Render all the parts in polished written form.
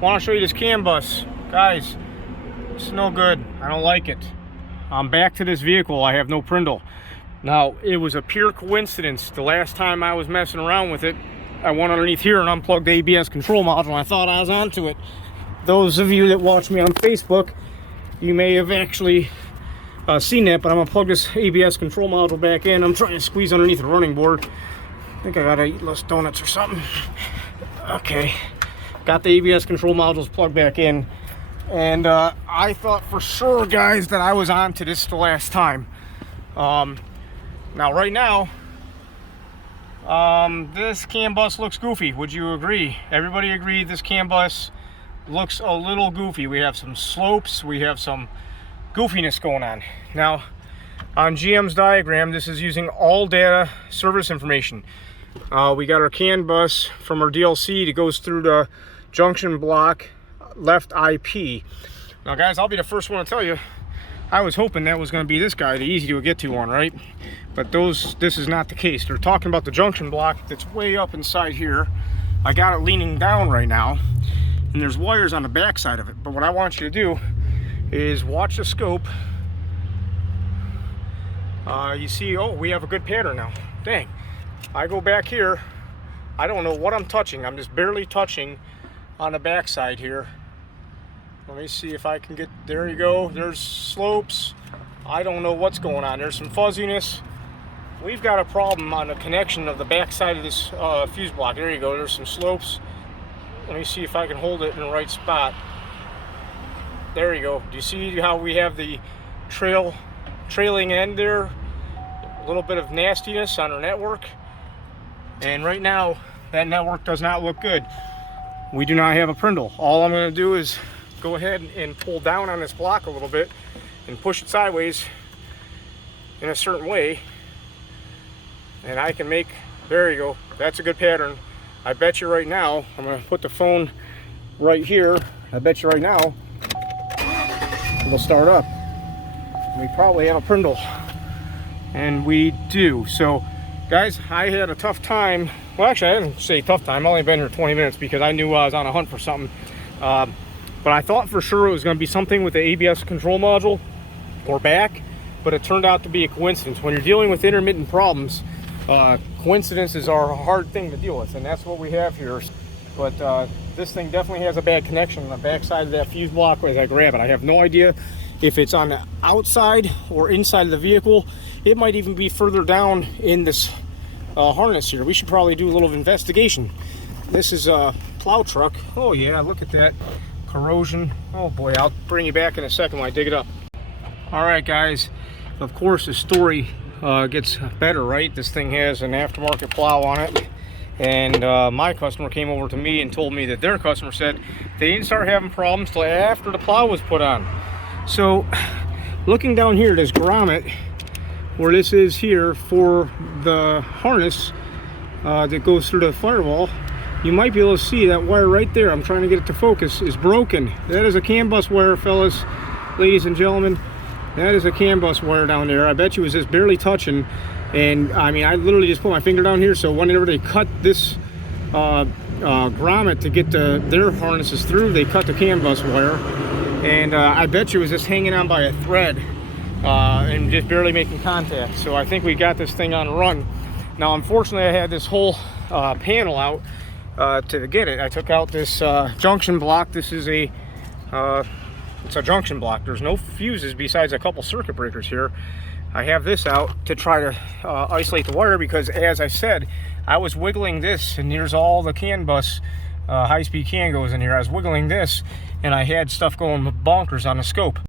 Want to show you this CAN bus. Guys, it's no good. I don't like it. I'm back to this vehicle. I have no Prindle. Now, it was a pure coincidence. The last time I was messing around with it, I went underneath here and unplugged the ABS control module, and I thought I was onto it. Those of you that watch me on Facebook, you may have actually seen that, but I'm gonna plug this ABS control module back in. I'm trying to squeeze underneath the running board. I think I gotta eat less donuts or something. Okay, got the ABS control modules plugged back in, and I thought for sure, guys, that I was onto this the last time. Now, right now, this CAN bus looks goofy. Would you agree? Everybody agree this CAN bus looks a little goofy. We have some slopes, we have some goofiness going on. Now, on GM's diagram, this is using all data service information. We got our CAN bus from our DLC that goes through the junction block left IP. Now, guys, I'll be the first one to tell you, I was hoping that was going to be this guy, the easy to get to one, right? But this is not the case. They're talking about the junction block that's way up inside here. I got it leaning down right now, and there's wires on the back side of it. But what I want you to do is watch the scope. You see, oh, we have a good pattern now. Dang. I go back here, I don't know what I'm touching. I'm just barely touching on the back side here. Let me see if I can get, there you go. There's slopes. I don't know what's going on. There's some fuzziness. We've got a problem on the connection of the back side of this fuse block. There you go. There's some slopes. Let me see if I can hold it in the right spot. There you go. Do you see how we have the trailing end there? A little bit of nastiness on our network. And right now, that network does not look good. We do not have a Prindle. All I'm going to do is go ahead and pull down on this block a little bit and push it sideways in a certain way, and I can make, there you go, that's a good pattern. I bet you right now, I'm going to put the phone right here, I bet you right now it'll start up. We probably have a Prindle, and we do. So guys, I had a tough time. Well, actually, I didn't say tough time. I've only been here 20 minutes because I knew I was on a hunt for something. But I thought for sure it was going to be something with the ABS control module or back, but it turned out to be a coincidence. When you're dealing with intermittent problems, coincidences are a hard thing to deal with, and that's what we have here. But this thing definitely has a bad connection on the back side of that fuse block as I grab it. I have no idea if it's on the outside or inside of the vehicle. It might even be further down in this harness here. We should probably do a little investigation. This is a plow truck. Oh yeah, look at that. Corrosion. Oh boy, I'll bring you back in a second when I dig it up. All right, guys, of course the story gets better, right? This thing has an aftermarket plow on it, and my customer came over to me and told me that their customer said they didn't start having problems till after the plow was put on. So looking down here, this grommet where this is here for the harness that goes through the firewall, you might be able to see that wire right there. I'm trying to get it to focus. Is broken. That is a CAN bus wire, fellas, ladies and gentlemen. That is a CAN bus wire down there. I bet you it was just barely touching. And I mean, I literally just put my finger down here. So whenever they cut this grommet to get their harnesses through, they cut the CAN bus wire. And I bet you it was just hanging on by a thread and just barely making contact. So I think we got this thing on a run. Now, unfortunately, I had this whole panel out to get it. I took out this junction block. This is it's a junction block. There's no fuses besides a couple circuit breakers here. I have this out to try to isolate the wire because, as I said, I was wiggling this, and here's all the CAN bus high-speed CAN goes in here. I was wiggling this, and I had stuff going bonkers on the scope.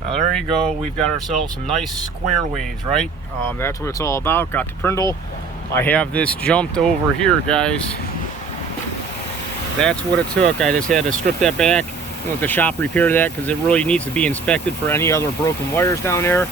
Now there you go. We've got ourselves some nice square waves, right? That's what it's all about. Got the Prindle. I have this jumped over here, guys. That's what it took. I just had to strip that back, let the shop repair that because it really needs to be inspected for any other broken wires down there.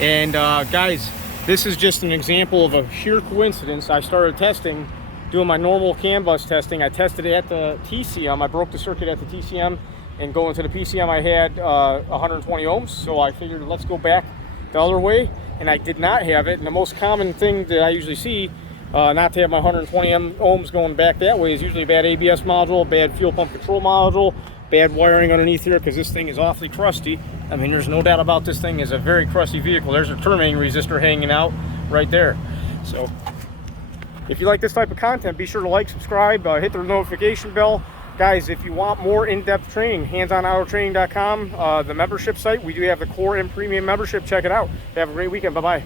And guys, this is just an example of a sheer coincidence. I started testing, doing my normal CAN bus testing. I tested it at the TCM. I broke the circuit at the TCM, and going to the PCM I had 120 ohms. So I figured let's go back the other way, and I did not have it. And the most common thing that I usually see Not to have my 120 ohms going back that way is usually a bad ABS module, bad fuel pump control module, bad wiring underneath here, because this thing is awfully crusty. I mean, there's no doubt about this thing is a very crusty vehicle. There's a terminating resistor hanging out right there. So if you like this type of content, be sure to like, subscribe, hit the notification bell. Guys, if you want more in-depth training, handsonautotraining.com, the membership site, we do have the core and premium membership. Check it out. Have a great weekend. Bye-bye.